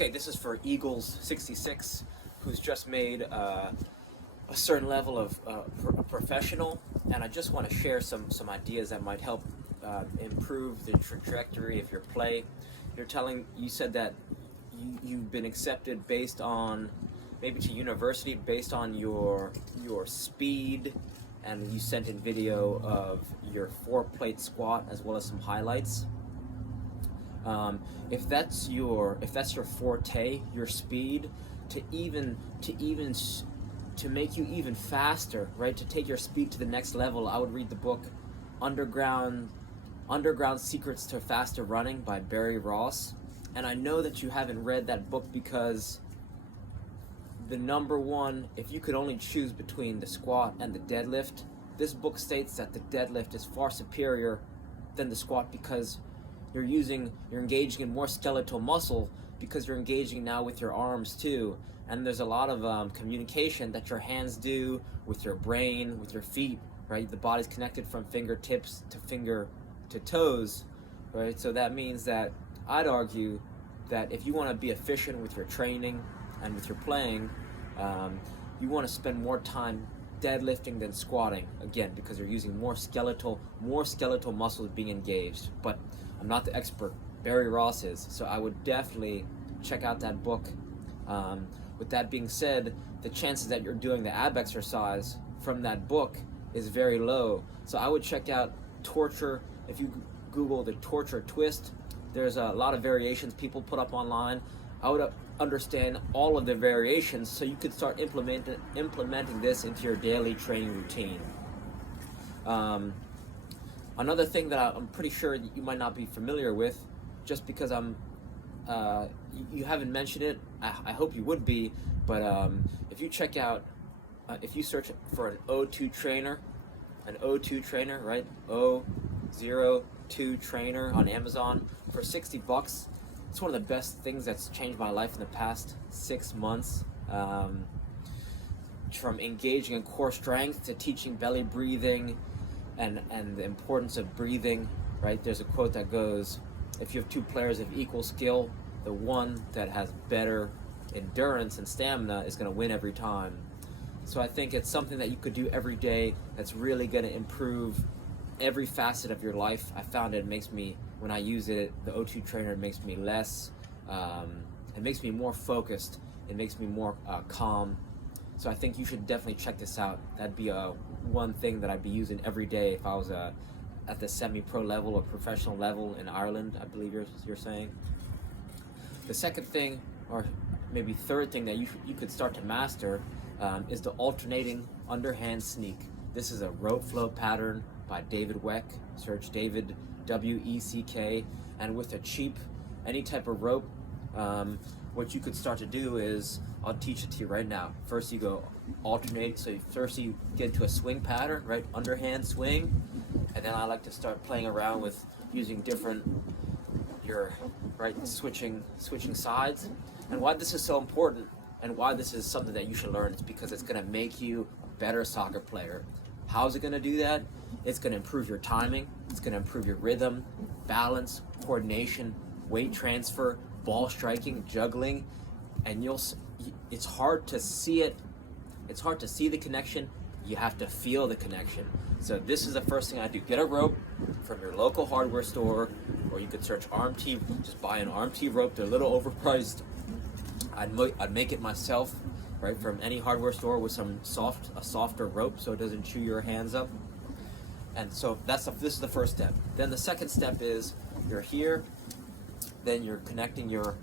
Okay, this is for Eagles66, who's just made a certain level of professional, and I just want to share some ideas that might help improve the trajectory of your play. You said that you've been accepted based on, maybe to university, based on your speed, and you sent in video of your 4-plate squat as well as some highlights. If that's your forte, your speed, to make you even faster, right? To take your speed to the next level, I would read the book Underground Secrets to Faster Running by Barry Ross. And I know that you haven't read that book because the number one, if you could only choose between the squat and the deadlift, this book states that the deadlift is far superior than the squat because you're engaging in more skeletal muscle, because you're engaging now with your arms too. And there's a lot of communication that your hands do with your brain, with your feet, right? The body's connected from fingertips to toes, right? So that means that I'd argue that if you want to be efficient with your training and with your playing, you want to spend more time deadlifting than squatting, again, because you're using more skeletal muscles being engaged. But I'm not the expert. Barry Ross is, so I would definitely check out that book. With that being said, the chances that you're doing the ab exercise from that book is very low. So I would check out torture. If you Google the torture twist, there's a lot of variations people put up online. I would understand all of the variations so you could start implementing this into your daily training routine. Another thing that I'm pretty sure you might not be familiar with, just because you haven't mentioned it, I hope you would be, but if you check out, if you search for an O2 trainer, right, O02 trainer on Amazon for $60, it's one of the best things that's changed my life in the past 6 months. From engaging in core strength to teaching belly breathing and the importance of breathing, right? There's a quote that goes, if you have two players of equal skill, the one that has better endurance and stamina is going to win every time. So I think it's something that you could do every day that's really going to improve every facet of your life. I found it makes me, when I use it, the O2 trainer, it makes me less, it makes me more focused, it makes me more calm. So I think you should definitely check this out. That'd be one thing that I'd be using every day if I was at the semi-pro level or professional level in Ireland, I believe you're saying. The second thing, or maybe third thing that you could start to master is the alternating underhand sneak. This is a rope flow pattern by David Weck. Search David, W-E-C-K, and with a cheap, any type of rope, what you could start to do is, I'll teach it to you right now. First you go alternate, so first you get into a swing pattern, right, underhand swing, and then I like to start playing around with using switching sides. And why this is so important and why this is something that you should learn is because it's going to make you a better soccer player. How is it going to do that? It's going to improve your timing, it's going to improve your rhythm, balance, coordination, weight transfer, ball striking, juggling, and it's hard to see it. It's hard to see the connection. You have to feel the connection. So this is the first thing I do. Get a rope from your local hardware store, or you could search arm T. Just buy an arm T rope. They're a little overpriced. I'd make it myself, right, from any hardware store with a softer rope so it doesn't chew your hands up. And so this is the first step. Then the second step is you're here. Then you're connecting your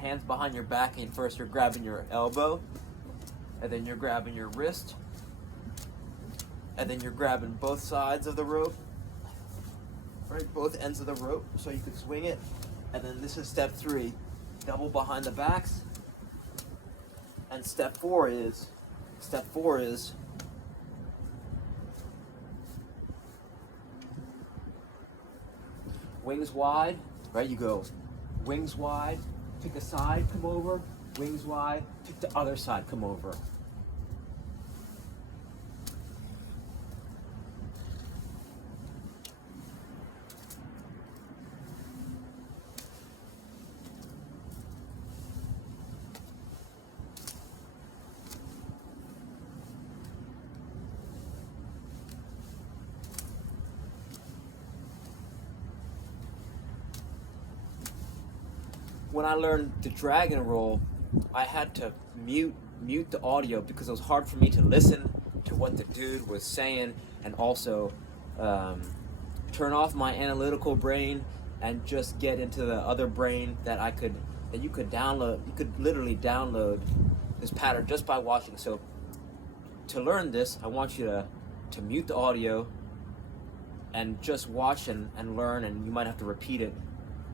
hands behind your back, and first you're grabbing your elbow, and then you're grabbing your wrist, and then you're grabbing both sides of the rope, right, both ends of the rope, so you can swing it. And then this is step 3, double behind the backs. And step 4 is wings wide, right? You go wings wide, pick a side, come over, wings wide, pick the other side, come over. when I learned the dragon roll, I had to mute the audio because it was hard for me to listen to what the dude was saying, and also turn off my analytical brain and just get into the other brain that you could download. You could literally download this pattern just by watching. So to learn this, I want you to mute the audio and just watch and learn, and you might have to repeat it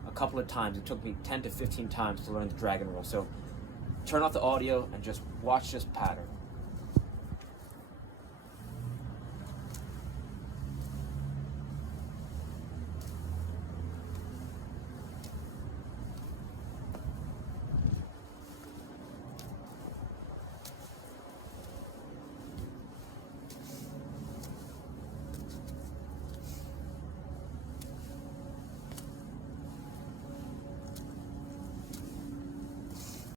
a couple of times. It took me 10 to 15 times to learn the dragon roll. So turn off the audio and just watch this pattern.